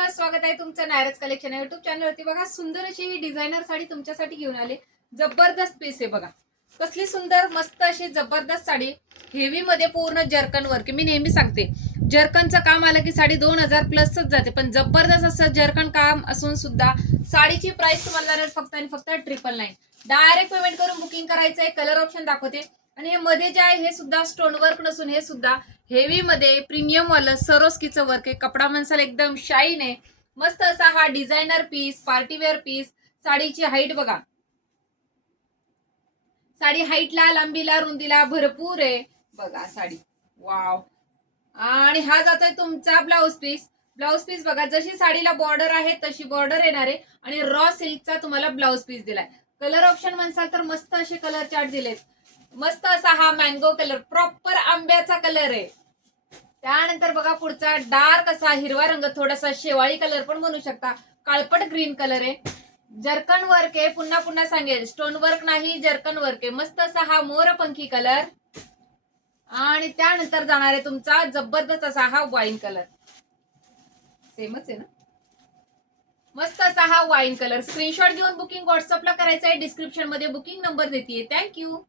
मैत्रिणींनो, स्वागत आहे तुमचं नायरस कलेक्शन युट्यूब चॅनलवरती। बघा, सुंदर अशी ही डिझायनर साडी तुमच्यासाठी घेऊन आले। जबरदस्त पीस आहे बघा, कसली सुंदर मस्त अशी जबरदस्त साडी। हेवी मध्ये पूर्ण जर्कन वर्क। मी नेहमी सांगते, जर्कनचं काम आलं की साडी 2000 प्लसच जाते, पण जबरदस्त असं जर्कन काम असून सुद्धा साडीची प्राइस तुम्हाला फक्त आणि फक्त 999। डायरेक्ट पेमेंट करून बुकिंग करायचं आहे। कलर ऑप्शन दाखवते। आणि हे मध्ये जे आहे हे सुद्धा स्टोन वर्क नसून हे सुद्धा हेवी मध्ये प्रीमियम वाला सरोस्कीचं वर्क आहे। कपडा मसाला एकदम शाईन आहे। मस्त असा हा डिझायनर पीस, पार्टीवेअर पीस। साडीची हाईट बघा, साडी हाईटला, लांबीला, रुंदीला भरपूर आहे बघा साडी। वाव। आणि हा जातोय तुमचा ब्लाउज पीस। ब्लाउज पीस बघा, जशी साडीला बॉर्डर आहे तशी बॉर्डर येणार आहे आणि रॉ सिल्कचा तुम्हाला ब्लाउज पीस दिलाय। कलर ऑप्शन म्हणसाल तर मस्त असे कलर चार्ट दिलेत। मस्त असा हा मँगो कलर, प्रॉपर आंब्याचा कलर आहे। त्यानंतर बघा पुढचा डार्क असा हिरवा रंग, थोडासा शेवाळी कलर पण म्हणू शकता, काळपट ग्रीन कलर आहे। जर्कन वर्क आहे, पुन्हा पुन्हा सांगेल, स्टोन वर्क नाही, जर्कन वर्क आहे। मस्त असा हा मोरपंखी कलर। आणि त्यानंतर जाणार आहे तुमचा जबरदस्त असा हा वाईन कलर। सेमच आहे ना। मस्त असा हा वाईन कलर। स्क्रीनशॉट घेऊन बुकिंग व्हॉट्सअपला करायचं आहे। डिस्क्रिप्शन मध्ये बुकिंग नंबर देते। थँक्यू।